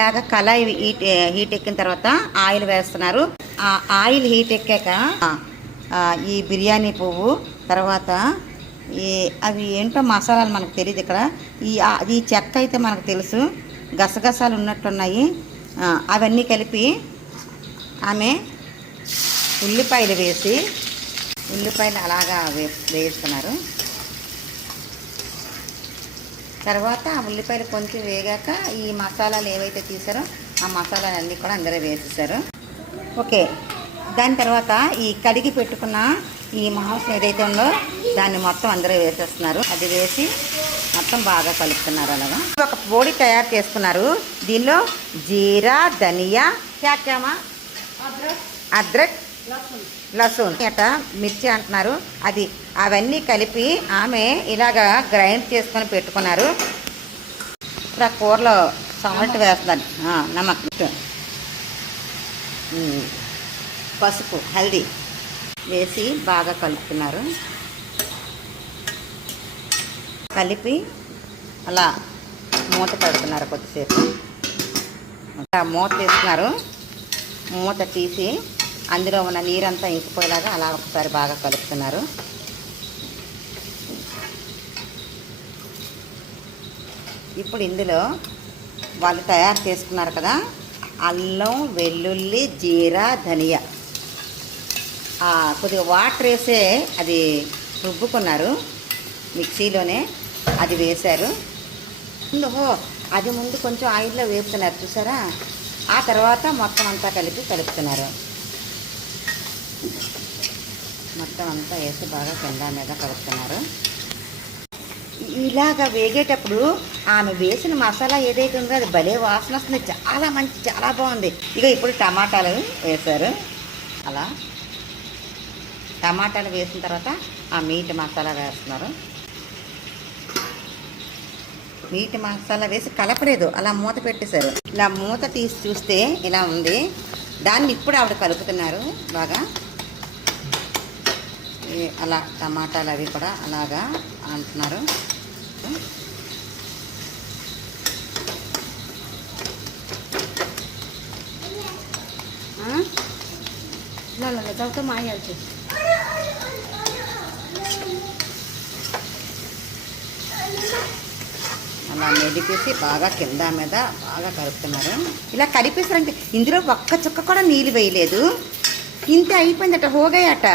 ఇలాగా కళాయి heat heat ఎక్కిన తర్వాత ఆయిల్ వేస్తున్నారు. ఆ ఆయిల్ హీట్ ఎక్కాక ఈ బిర్యానీ పువ్వు తర్వాత ఈ అవి ఏంటో మసాలాలు మనకు తెలియదు ఇక్కడ. ఈ ఈ చెక్క అయితే మనకు తెలుసు. గసగసాలు ఉన్నట్టున్నాయి. అవన్నీ కలిపి ఆమె ఉల్లిపాయలు వేసి ఉల్లిపాయలు అలాగా వే వేస్తున్నారు తర్వాత ఆ ఉల్లిపాయలు కొంచెం వేగాక ఈ మసాలాలు ఏవైతే తీసారో ఆ మసాలాలన్నీ కూడా అందరూ వేసేసారు. ఓకే. దాని తర్వాత ఈ కడిగి పెట్టుకున్న ఈ మాంసం ఏదైతే ఉందో దాన్ని మొత్తం అందరూ వేసేస్తున్నారు. అది వేసి మొత్తం బాగా కలుపుతున్నారు అలాగా. ఒక పొడి తయారు చేసుకున్నారు. దీనిలో జీరా ధనియా క్యాక్యామా అద్రక్ లసూన్. అట మిర్చి అంటున్నారు. అది అవన్నీ కలిపి ఆమె ఇలాగా గ్రైండ్ చేసుకొని పెట్టుకున్నారు. ఇప్పుడు ఆ కూరలో సాల్ట్ వేస్తున్నారు ఆ, పసుపు హల్దీ వేసి బాగా కలుపుతున్నారు. కలిపి అలా మూత పెడుతున్నారు కొద్దిసేపు. ఇంకా మూత తీస్తున్నారు మూత తీసి అందులో ఉన్న నీరంతా ఇంకిపోయేలాగా అలా ఒకసారి బాగా కలుపుతున్నారు. ఇప్పుడు ఇందులో వాళ్ళు తయారు చేసుకున్నారు కదా అల్లం వెల్లుల్లి జీరా ధనియా. కొద్దిగా వాటర్ వేసే అది రుబ్బుకున్నారు. మిక్సీలోనే అది వేశారు. ముందు అది ముందు కొంచెం ఆయిల్లో వేపుతున్నారు చూసారా? ఆ తర్వాత మొత్తం అంతా కలిపి కలుపుతున్నారు. మొత్తం అంతా వేసి బాగా కింద మీద కలుపుతున్నారు. ఇలాగ వేగేటప్పుడు ఆమె వేసిన మసాలా ఏదైతే ఉందో అది భలే వాసన వస్తుంది. చాలా మంచి చాలా బాగుంది. ఇక ఇప్పుడు టమాటాలు వేశారు. అలా టమాటాలు వేసిన తర్వాత ఆ మీట్ మసాలా వేస్తున్నారు. మీట్ మసాలా వేసి కలపలేదు. అలా మూత పెట్టేశారు. ఇలా మూత తీసి చూస్తే ఇలా ఉంది. దాన్ని ఇప్పుడు ఆవిడ కలుపుతున్నారు. బాగా అలా టమాటాలు అవి కూడా అలాగా అంటున్నారు. అలా మెదిపేసి బాగా కింద మీద బాగా కలుపుతున్నారు. ఇలా కలిపేసారంటే ఇందులో ఒక్క చుక్క కూడా నీళ్ళు వేయలేదు. ఇంత అయిపోయిందట హోగాయట.